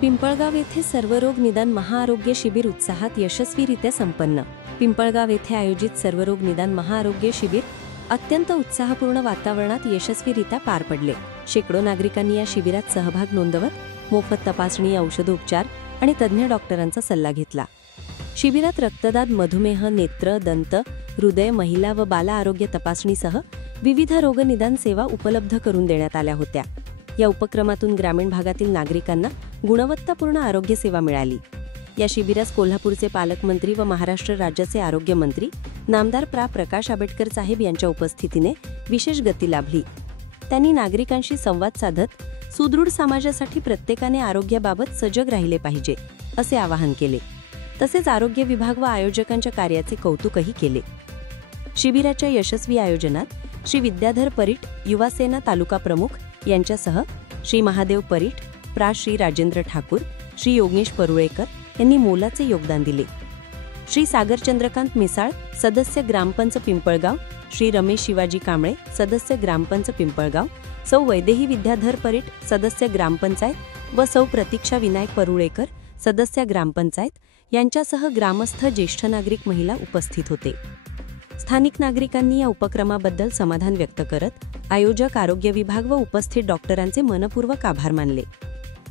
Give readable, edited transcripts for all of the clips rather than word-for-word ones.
पिंपळगाव येथे सर्वरोग निदान महाआरोग्य शिबिर उत्साहात यशस्वीरित्या संपन्न। पिंपळगाव येथे आयोजित सर्वरोग निदान महाआरोग्य शिबिर अत्यंत उत्साहपूर्ण वातावरणात यशस्वीरित्या पार पडले। शेकडो नागरिकांनी या शिबिरात सहभाग नोंदवत मोफत तपासणी, औषधोपचार आणि तज्ञ डॉक्टरांचा सल्ला घेतला। शिबिरात रक्तदाब, मधुमेह, नेत्र, दंत, हृदय, महिला व बाल आरोग्य तपासणीसह विविध रोग निदान सेवा उपलब्ध करून देण्यात आल्या होत्या। या उपक्रमातून ग्रामीण भागातील नागरिकांना गुणवत्तापूर्ण आरोग्य सेवा मिळाली। या शिबिरास कोल्हापूरचे पालकमंत्री व महाराष्ट्र राज्याचे आरोग्य मंत्री नामदार प्रकाश आंबेडकर साहेब यांच्या उपस्थितीने विशेष गती लाभली। त्यांनी नागरिकांशी संवाद साधत सुदृढ समाजासाठी प्रत्येकाने आरोग्याबाबत सजग राहिले पाहिजे असे आवाहन केले। तसेच आरोग्य विभाग व आयोजकांच्या कार्याचे कौतुकही केले। शिबिराच्या यशस्वी आयोजनात श्री विद्याधर परीट, युवासेना तालुका प्रमुख यांच्यासह श्री महादेव परीट, श्री राजेंद्र ठाकूर, श्री योगेश परुळेकर यांनी मोलाचे योगदान दिले। श्री सागर चंद्रकांत मिसाळ, सदस्य ग्रामपंच पिंपळगाव, श्री रमेश शिवाजी कांबळे, सदस्य ग्रामपंच पिंपळगाव, सौ वैदेही विद्याधर परीट, सदस्य ग्रामपंचायत व सौ प्रतीक्षा विनायक परुळेकर, सदस्य ग्रामपंचायत यांच्यासह ग्रामस्थ, ज्येष्ठ नागरिक, महिला उपस्थित होते। स्थानिक नागरिकांनी या उपक्रमाबद्दल समाधान व्यक्त करत आयोजक, आरोग्य विभाग व उपस्थित डॉक्टरांचे मनपूर्वक आभार मानले।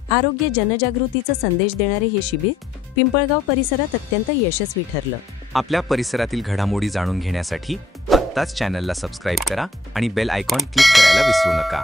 आरोग्य जनजागृतीचा संदेश देणारे हे शिबिर पिंपळगाव परिसरात अत्यंत यशस्वी ठरलं। आपल्या परिसरातील घडामोडी जाणून घेण्यासाठी आत्ताच चॅनलला सबस्क्राइब करा आणि बेल आयकॉन क्लिक करायला विसरू नका।